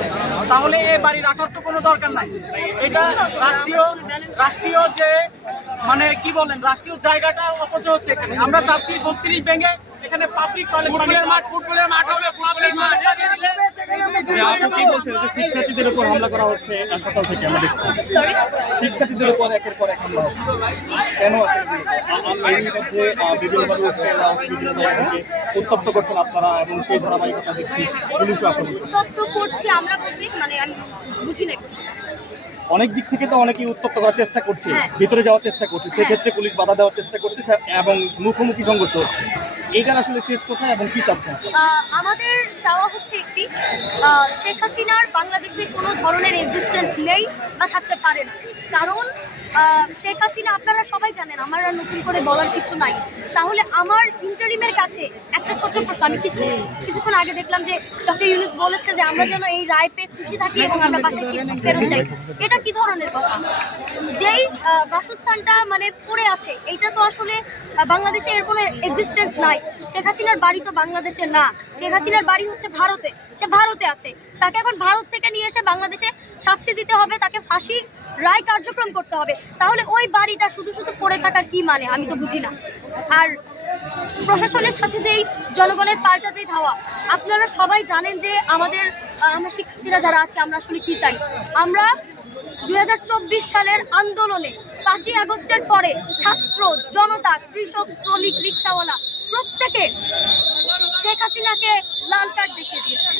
তাহলে এই বাড়ি রাখার তো কোনো দরকার নাই। এটা রাষ্ট্রীয় যে মানে কি বলেন, রাষ্ট্রীয় জায়গাটা অপচয় হচ্ছে এখানে। আমরা চাচ্ছি 32 ভেঙে এখানে পাবলিক টয়লেট, ফুটবলের মাঠ হবে, পাবলিক মাঠ। কি বলছেন যে শিক্ষার্থীদের উপর হামলা করা হচ্ছে সকাল থেকে আমরা দেখছি, শিক্ষার্থীদের উপর একের পর এক হামলা হচ্ছে, কেন বিভিন্নভাবে উত্তপ্ত করছেন আপনারা এবং সেই ধারাবাহিকতা দেখছি পুলিশ উত্তপ্ত করছি আমরা বলতে মানে আমি বুঝি না। অনেক দিক থেকে তো অনেকেই উত্তপ্ত করার চেষ্টা করছে, ভিতরে যাওয়ার চেষ্টা করছে, সেক্ষেত্রে পুলিশ বাধা দেওয়ার চেষ্টা করছে এবং মুখোমুখি সংঘর্ষ হচ্ছে। এইটার আসলে শেষ কোথায় এবং কি চাচ্ছেন? আমাদের চাওয়া হচ্ছে একটি, শেখ হাসিনার বাংলাদেশে কোনো ধরনের এক্সিস্টেন্স নেই বা থাকতে পারে না। কারণ শেখ হাসিনা আপনারা সবাই জানেন, আমার আর নতুন করে বলার কিছু নাই। তাহলে আমার ইন্টারিমের কাছে একটা ছোট্ট প্রশ্ন, আমি কিছুক্ষণ আগে দেখলাম যে ডক্টর ইউনূস বলেছে যে আমরা যেন এই রায় পেয়ে খুশি থাকি এবং আমরা বাসায় ফেরত যাই। এটা কি ধরনের কথা? যেই বাসস্থানটা মানে পড়ে আছে, এইটা তো আসলে বাংলাদেশে এর কোনো এক্সিস্টেন্স নাই। শেখ হাসিনার বাড়ি তো বাংলাদেশে না, শেখ হাসিনার বাড়ি হচ্ছে ভারতে। সে ভারতে আছে, তাকে এখন ভারত থেকে নিয়ে এসে বাংলাদেশে শাস্তি দিতে হবে, তাকে ফাঁসি রায় কার্যক্রম করতে হবে। তাহলে ওই বাড়িটা শুধু শুধু পড়ে থাকার কি মানে, আমি তো বুঝি না। আর প্রশাসনের সাথে যেই জনগণের পাল্টাতেই ধাওয়া, আপনারা সবাই জানেন যে আমরা শিক্ষার্থীরা যারা আছে আমরা আসলে কি চাই। আমরা 2024 সালের আন্দোলনে 5ই আগস্টের পরে ছাত্র জনতা, কৃষক, শ্রমিক, রিক্সাওয়ালা প্রত্যেকে শেখ হাসিনাকে লাল কার্ড দেখিয়ে দিয়েছে।